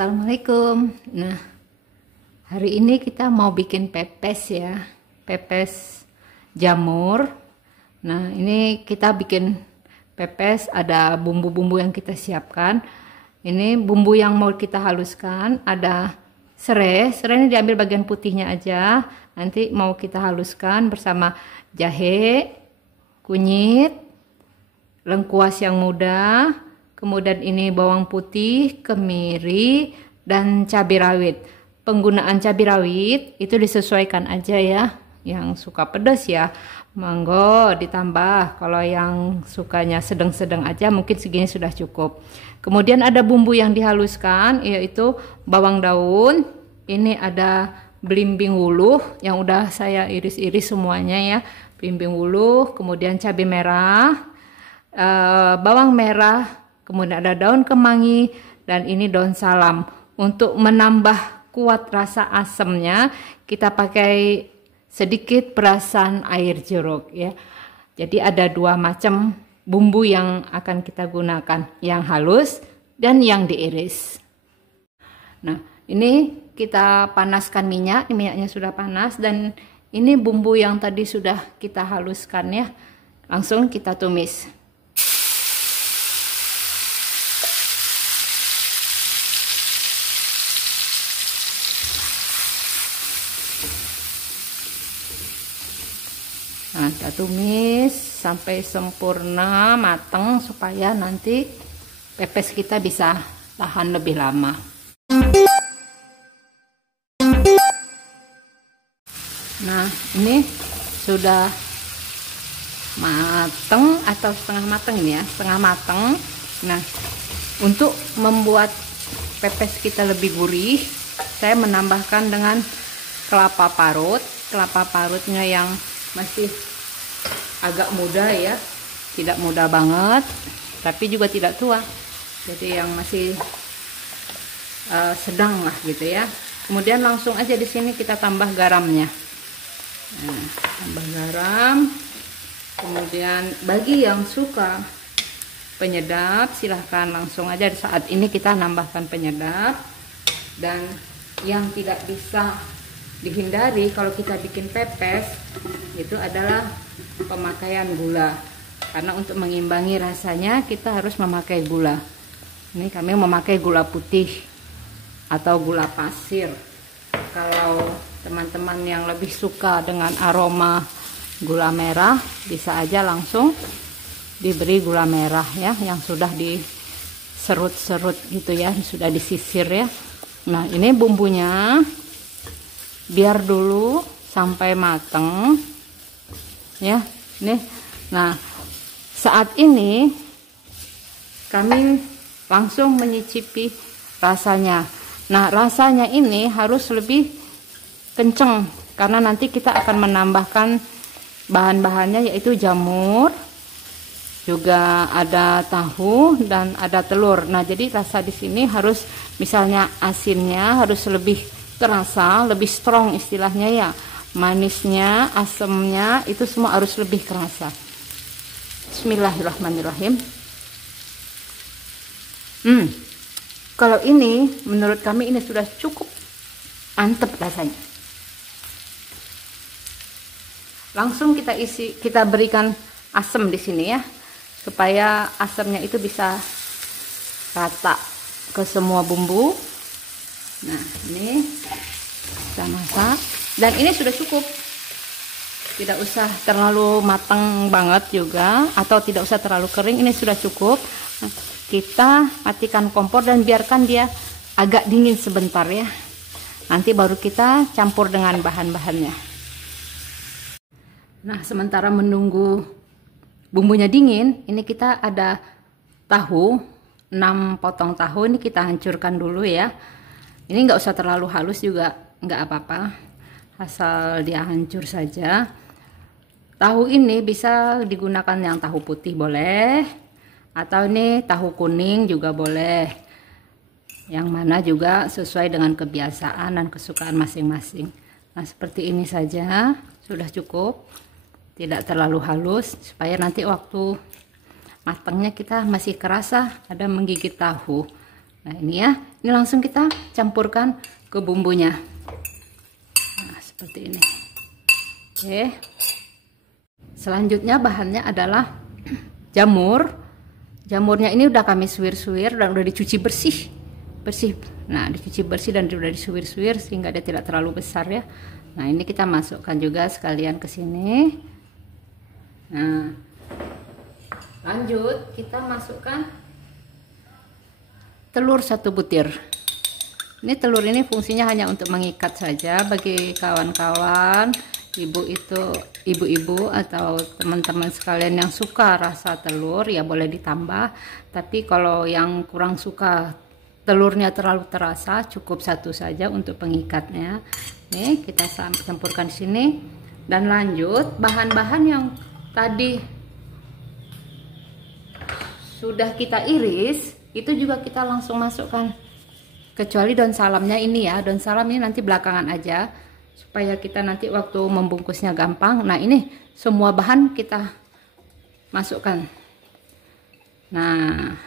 Assalamualaikum. Nah, hari ini kita mau bikin pepes ya, pepes jamur. Nah, ini kita bikin pepes, ada bumbu-bumbu yang kita siapkan. Ini bumbu yang mau kita haluskan, ada serai. Serai ini diambil bagian putihnya aja. Nanti mau kita haluskan bersama jahe, kunyit, lengkuas yang muda, kemudian ini bawang putih, kemiri, dan cabai rawit. Penggunaan cabai rawit itu disesuaikan aja ya. Yang suka pedas ya, monggo ditambah. Kalau yang sukanya sedang-sedang aja mungkin segini sudah cukup. Kemudian ada bumbu yang dihaluskan, yaitu bawang daun. Ini ada belimbing wuluh yang udah saya iris-iris semuanya ya. Belimbing wuluh, kemudian cabai merah, bawang merah, kemudian ada daun kemangi, dan ini daun salam. Untuk menambah kuat rasa asamnya, kita pakai sedikit perasan air jeruk ya. Jadi ada dua macam bumbu yang akan kita gunakan, yang halus dan yang diiris. Nah, ini kita panaskan minyak, minyaknya sudah panas, dan ini bumbu yang tadi sudah kita haluskan ya. Langsung kita tumis. Nah, kita tumis sampai sempurna matang supaya nanti pepes kita bisa tahan lebih lama. Nah, ini sudah matang atau setengah matang ini ya, setengah matang. Nah, untuk membuat pepes kita lebih gurih, saya menambahkan dengan kelapa parut. Kelapa parutnya yang masih agak muda ya, tidak muda banget tapi juga tidak tua, jadi yang masih sedang lah gitu ya. Kemudian langsung aja di sini kita tambah garamnya. Nah, tambah garam. Kemudian bagi yang suka penyedap silahkan langsung aja saat ini kita nambahkan penyedap. Dan yang tidak bisa dihindari kalau kita bikin pepes itu adalah pemakaian gula, karena untuk mengimbangi rasanya kita harus memakai gula. Ini kami memakai gula putih atau gula pasir. Kalau teman-teman yang lebih suka dengan aroma gula merah, bisa aja langsung diberi gula merah ya, yang sudah diserut-serut gitu ya, sudah disisir ya. Nah, ini bumbunya biar dulu sampai matang ya. Nih, nah saat ini kami langsung menyicipi rasanya. Nah, rasanya ini harus lebih kenceng karena nanti kita akan menambahkan bahan-bahannya, yaitu jamur, juga ada tahu dan ada telur. Nah, jadi rasa di sini harus, misalnya asinnya harus lebih terasa, lebih strong istilahnya ya. Manisnya, asamnya itu semua harus lebih kerasa. Bismillahirrahmanirrahim. Kalau ini menurut kami ini sudah cukup mantep rasanya. Langsung kita berikan asam di sini ya, supaya asamnya itu bisa rata ke semua bumbu. Nah, ini kita masak, dan ini sudah cukup, tidak usah terlalu matang banget juga, atau tidak usah terlalu kering. Ini sudah cukup. Nah, kita matikan kompor dan biarkan dia agak dingin sebentar ya, nanti baru kita campur dengan bahan-bahannya. Nah, sementara menunggu bumbunya dingin, ini kita ada tahu, 6 potong tahu, ini kita hancurkan dulu ya. Ini nggak usah terlalu halus juga, nggak apa-apa, asal dia hancur saja. Tahu ini bisa digunakan yang tahu putih boleh, atau ini tahu kuning juga boleh. Yang mana juga sesuai dengan kebiasaan dan kesukaan masing-masing. Nah, seperti ini saja sudah cukup, tidak terlalu halus, supaya nanti waktu matangnya kita masih kerasa ada menggigit tahu. Nah ini ya, ini langsung kita campurkan ke bumbunya. Nah seperti ini. Oke. Selanjutnya bahannya adalah jamur. Jamurnya ini udah kami suwir-suwir dan udah dicuci bersih. Nah dicuci bersih dan udah disuwir-suwir sehingga dia tidak terlalu besar ya. Nah ini kita masukkan juga sekalian ke sini. Nah lanjut kita masukkan telur 1 butir. Ini telur ini fungsinya hanya untuk mengikat saja bagi kawan-kawan ibu-ibu atau teman-teman sekalian yang suka rasa telur ya boleh ditambah. Tapi kalau yang kurang suka telurnya terlalu terasa, cukup 1 saja untuk pengikatnya. Nih kita campurkan di sini dan lanjut bahan-bahan yang tadi sudah kita iris itu juga kita langsung masukkan, kecuali daun salamnya ini ya. Daun salam ini nanti belakangan aja supaya kita nanti waktu membungkusnya gampang. Nah ini semua bahan kita masukkan. Nah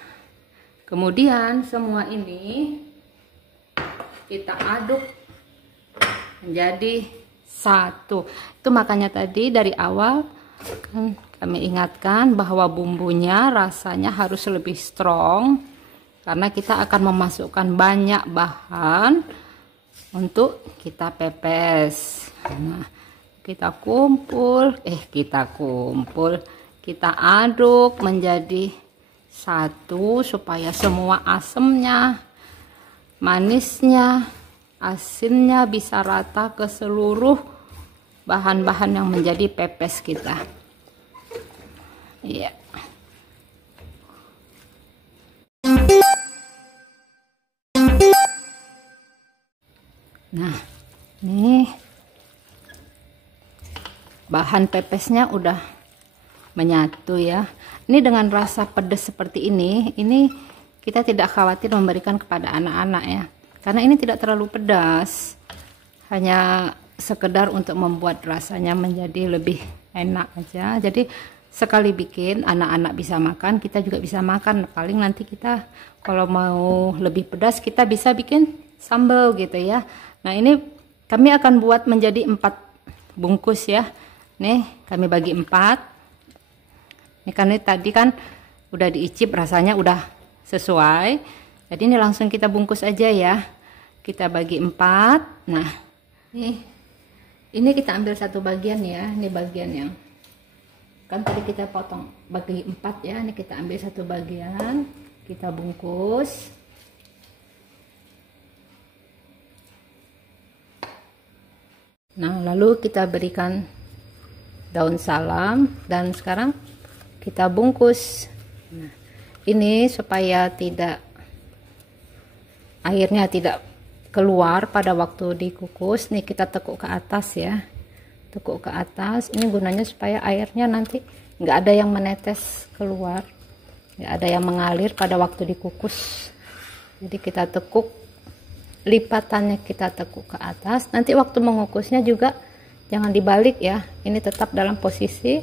kemudian semua ini kita aduk menjadi satu. Itu makanya tadi dari awal kami ingatkan bahwa bumbunya rasanya harus lebih strong karena kita akan memasukkan banyak bahan untuk kita pepes. Nah, kita aduk menjadi satu supaya semua asemnya, manisnya, asinnya bisa rata ke seluruh bahan-bahan yang menjadi pepes kita. Iya. Nah, nih bahan pepesnya udah menyatu ya. Ini dengan rasa pedas seperti ini kita tidak khawatir memberikan kepada anak-anak ya. Karena ini tidak terlalu pedas. Hanya sekedar untuk membuat rasanya menjadi lebih enak aja. Jadi sekali bikin anak-anak bisa makan, kita juga bisa makan. Paling nanti kita kalau mau lebih pedas kita bisa bikin sambal gitu ya. Nah ini kami akan buat menjadi 4 bungkus ya. Nih kami bagi 4. Ini kan tadi kan udah diicip rasanya udah sesuai. Jadi ini langsung kita bungkus aja ya. Kita bagi 4. Nah ini kita ambil 1 bagian ya. Ini bagian yang kan tadi kita potong bagi 4 ya. Ini kita ambil 1 bagian, kita bungkus. Nah lalu kita berikan daun salam dan sekarang kita bungkus. Nah, ini supaya airnya tidak keluar pada waktu dikukus. Nih kita tekuk ke atas ya, tekuk ke atas. Ini gunanya supaya airnya nanti nggak ada yang menetes keluar, nggak ada yang mengalir pada waktu dikukus. Jadi kita tekuk, lipatannya kita tekuk ke atas. Nanti waktu mengukusnya juga jangan dibalik ya, ini tetap dalam posisi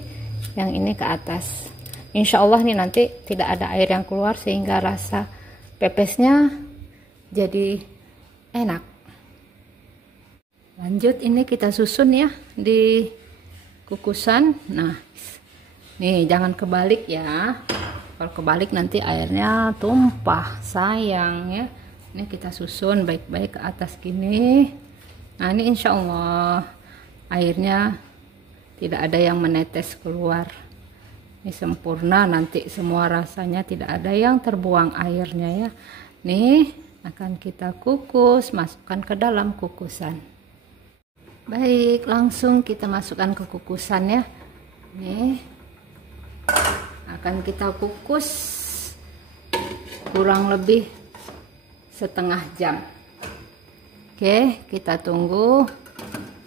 yang ini ke atas. Insya Allah nih nanti tidak ada air yang keluar sehingga rasa pepesnya jadi enak. Lanjut ini kita susun ya di kukusan. Nah nih jangan kebalik ya, kalau kebalik nanti airnya tumpah, sayang ya. Ini kita susun baik-baik ke atas gini. Nah ini insya Allah airnya tidak ada yang menetes keluar. Ini sempurna, nanti semua rasanya tidak ada yang terbuang airnya ya. Nih akan kita kukus, masukkan ke dalam kukusan. Baik, langsung kita masukkan ke kukusan ya. Nih akan kita kukus kurang lebih setengah jam. Oke, kita tunggu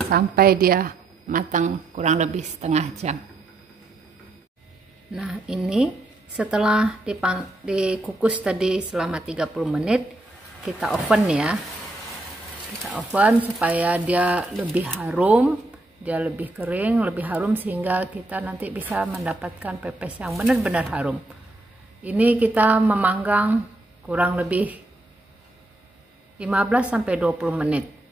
sampai dia matang kurang lebih setengah jam. Nah ini setelah dikukus tadi selama 30 menit, kita oven ya. Kita oven supaya dia lebih harum, dia lebih kering, lebih harum sehingga kita nanti bisa mendapatkan pepes yang benar-benar harum. Ini kita memanggang kurang lebih 15 sampai 20 menit.